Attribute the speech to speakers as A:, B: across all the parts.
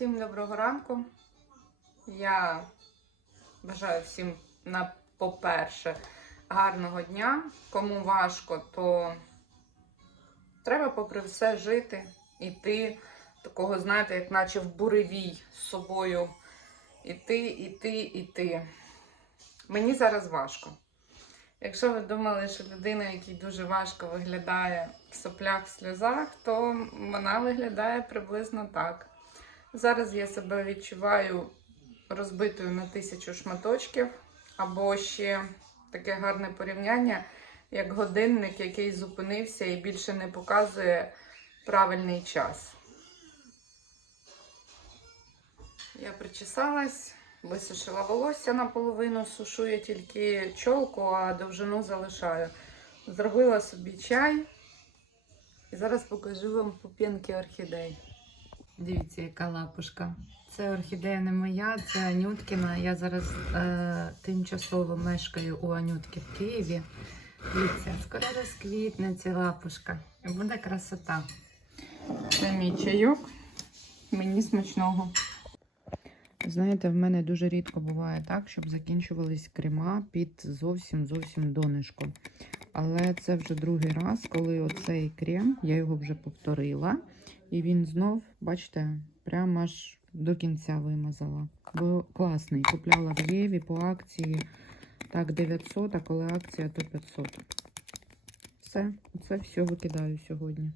A: Всім доброго ранку. Я бажаю всім на по-перше гарного дня. Кому важко, то треба попри все жити, іти такого, знаєте, як наче в буревій з собою. Іти, іти, іти. Мені зараз важко. Якщо ви думали, що людина, якій дуже важко виглядає в соплях, в сльозах, то вона виглядає приблизно так. Зараз я себе відчуваю розбитою на тисячу шматочків, або ще таке гарне порівняння, як годинник, який зупинився і більше не показує правильний час. Я причесалась, висушила волосся наполовину, сушу я тільки чолку, а довжину залишаю. Зробила собі чай. І зараз покажу вам пуп'янки орхідей. Дивіться, яка лапушка. Це орхідея не моя, це Анюткіна. Я зараз е, тимчасово мешкаю у Анютки в Києві. Дивіться, скоро розквітне ця лапушка. Буде красота. Це мій чайок. Мені смачного. Знаєте, в мене дуже рідко буває так, щоб закінчувались крема під зовсім зовсім донишко. Але це вже другий раз, коли оцей крем, я його вже повторила. І він знов, бачите, прямо аж до кінця вимазала. Бо класний. Купляла в Єві по акції так 900, а коли акція, то 500. Все, це все викидаю сьогодні.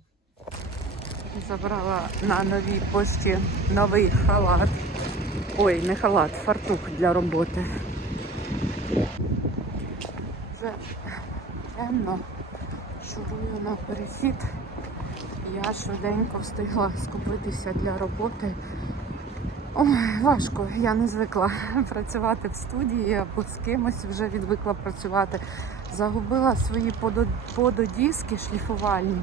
A: Забрала на новій пошті новий халат. Ой, не халат, фартух для роботи. Вже темно. Шурую на перехід. Я швиденько встигла скупитися для роботи. Ой, важко, я не звикла працювати в студії або з кимось вже відвикла працювати. Загубила свої подо- пододіски шліфувальні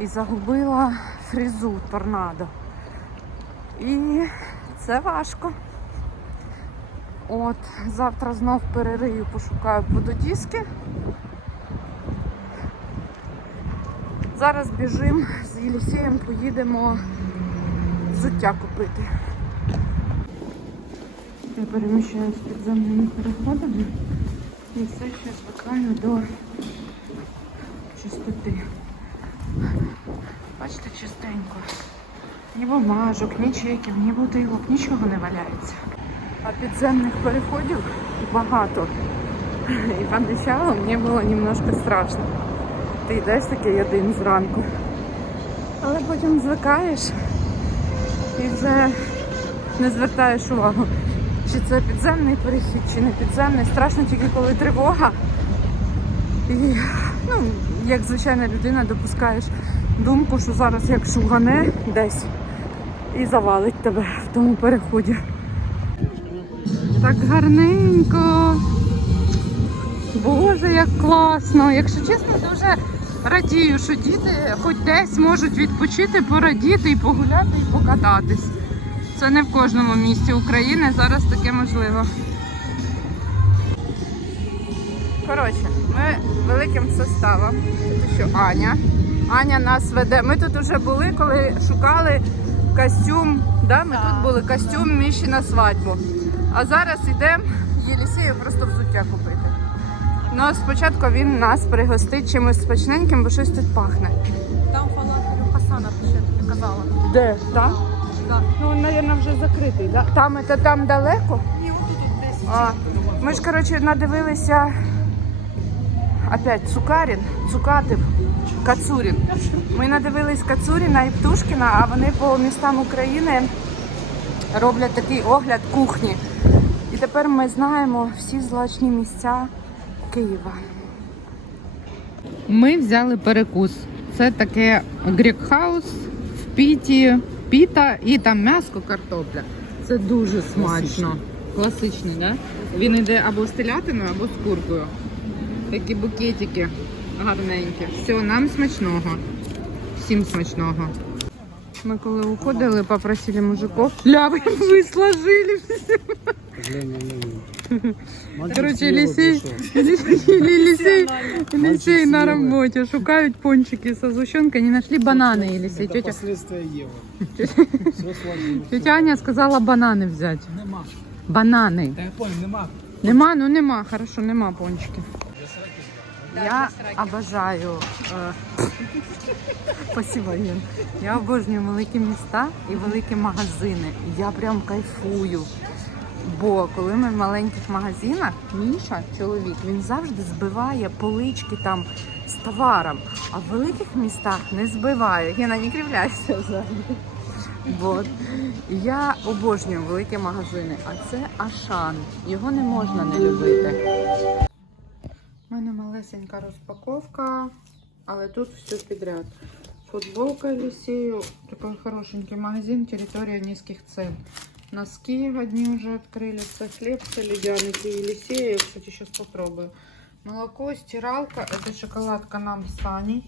A: і загубила фрезу торнадо. І це важко. От, завтра знов перерию, пошукаю пододіски. Зараз біжимо з Єлісієм, поїдемо взуття купити. Я переміщаюся підземними переходами і все ще звикаю до чистоти. Bачите, чистенько. Ні бумажок, ні чеків, ні бутилок, нічого не валяється. А підземних переходів багато. І поначалу мені було немножко страшно. Ти йдеш такий один зранку. Але потім звикаєш і вже не звертаєш увагу, чи це підземний перехід, чи не підземний. Страшно тільки коли тривога. І, ну, як звичайна людина, допускаєш думку, що зараз як шугане десь і завалить тебе в тому переході. Так гарненько. Боже, як класно. Якщо чесно, дуже радію, що діти хоч десь можуть відпочити, порадіти і погуляти, і покататись. Це не в кожному місті України зараз таке можливо. Коротше, ми великим составом. Тут що Аня. Аня нас веде. Ми тут вже були, коли шукали костюм. Да? Ми тут були костюм Міші на свадьбу. А зараз йдемо Єлісею просто взуття купити. Ну, спочатку він нас пригостить чимось смачненьким, бо щось тут пахне.
B: Там фалафель Хасана ще тобі казала.
A: Де? Там?
B: Да.
A: Ну, він, мабуть, вже закритий, да? Там це там далеко?
B: І отут тут десь.
A: А, ми ж, коротше, надивилися опять Цукарін, Цукатив, Кацурін. Ми надивились Кацуріна і Птушкіна, а вони по містам України роблять такий огляд кухні. І тепер ми знаємо всі злачні місця Києва. Ми взяли перекус. Це таке грікхаус в піті, піта і там м'ясо, картопля. Це дуже смачно. Класичний, да? Він йде або з телятиною, або з куркою. Такі букетики гарненькі. Все, нам смачного. Всім смачного. Ми коли уходили, попросили мужиков. Ля, ви, ви сложили все. Короче, Елисей, Елисей, Елисей, Елисей на
B: съел.
A: работе. Шукають пончики со сгущенкой. Не нашли бананы, Елисей.
B: Это
A: Тетя
B: последствия Евы.
C: Все сложно.
A: Тетя Аня сказала банани взяти.
C: Нема.
A: Банани.
C: Та я понял, нема.
A: Нема, ну нема, хорошо, нема пончиків. Я обожаю. Спасибо, Ін. Я обожнюю великі міста і великі магазини. Я прям кайфую. Бо коли ми в маленьких магазинах, Міша, чоловік, він завжди збиває полички там з товаром, а в великих містах не збиває. Гена, не кривляйся взагалі. Вот. Я обожнюю великі магазини, а це Ашан. Його не можна не любити. Малесенька розпаковка, але тут все підряд. Футболка Елисею, такой хорошенький магазин, территория низких цен. Носки одни уже открылись, хлеб ледяники Елисея, я, кстати, сейчас попробую. Молоко, стиралка, это шоколадка нам с Саней.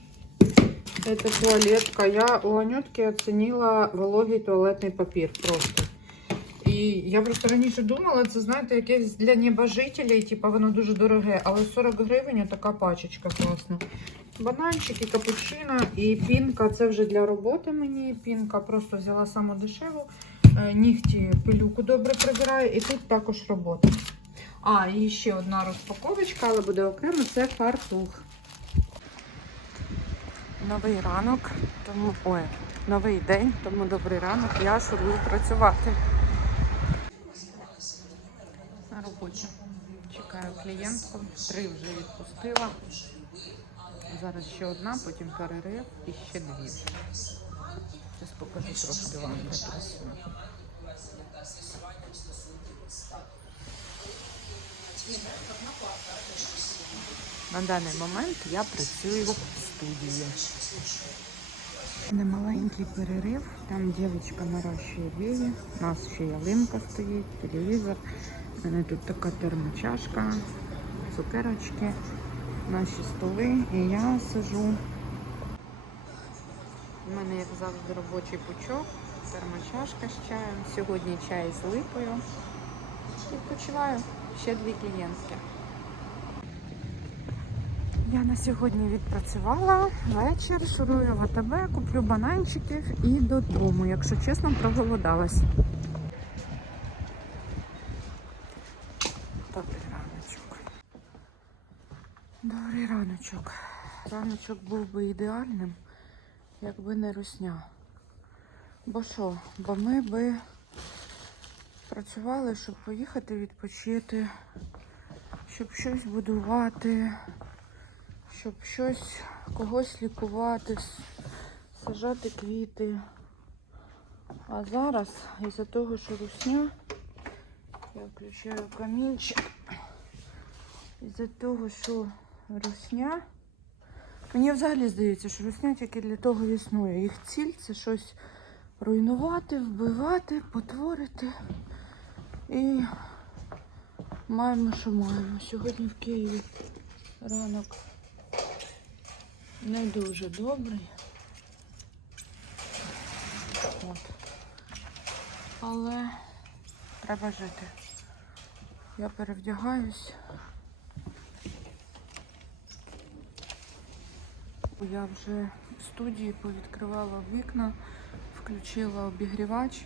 A: Это туалетка. Я у Анютки оценила вологий туалетний папір просто. Я просто раніше думала, це знаєте, якесь для небожителей, типу воно дуже дороге, але 40 гривень така пачечка класна. Бананчики, капучино і пінка. Це вже для роботи мені. Пінка просто взяла саму дешеву. Е, Нігті пилюку добре прибирає, і тут також робота. А, і ще одна розпаковочка, але буде окремо, це фартух. Новий ранок, тому ой, новий день, тому добрий ранок. Я шурую працювати. Роботі. Чекаю клієнтку. Три вже відпустила. Зараз ще одна, потім перерив і ще дві. Зараз покажу трошки вам, де працюю. На даний момент я працюю в студії. Немаленький перерив. Там дівчинка нарощує вії. У нас ще ялинка стоїть, телевізор. У мене тут така термочашка, цукерочки, наші столи. І я сижу. У мене, як завжди, робочий пучок, термочашка з чаєм. Сьогодні чай з липою. Відпочиваю. Ще дві клієнтки. Я на сьогодні відпрацювала вечір, шурую в АТБ, куплю бананчиків і додому, якщо чесно, проголодалась. Добрий раночок. Добрий раночок. Раночок був би ідеальним, якби не русня. Бо що? Бо ми би працювали, щоб поїхати відпочити, щоб щось будувати щоб щось когось лікувати, сажати квіти. А зараз, із-за того, що русня, я включаю камінчик. Із-за того, що русня. Мені взагалі здається, що русня тільки для того існує. Їх ціль це щось руйнувати, вбивати, потворити. І маємо, що маємо. Сьогодні в Києві ранок не дуже добрий. От. Але треба жити. Я перевдягаюсь. Я вже в студії повідкривала вікна, включила обігрівач.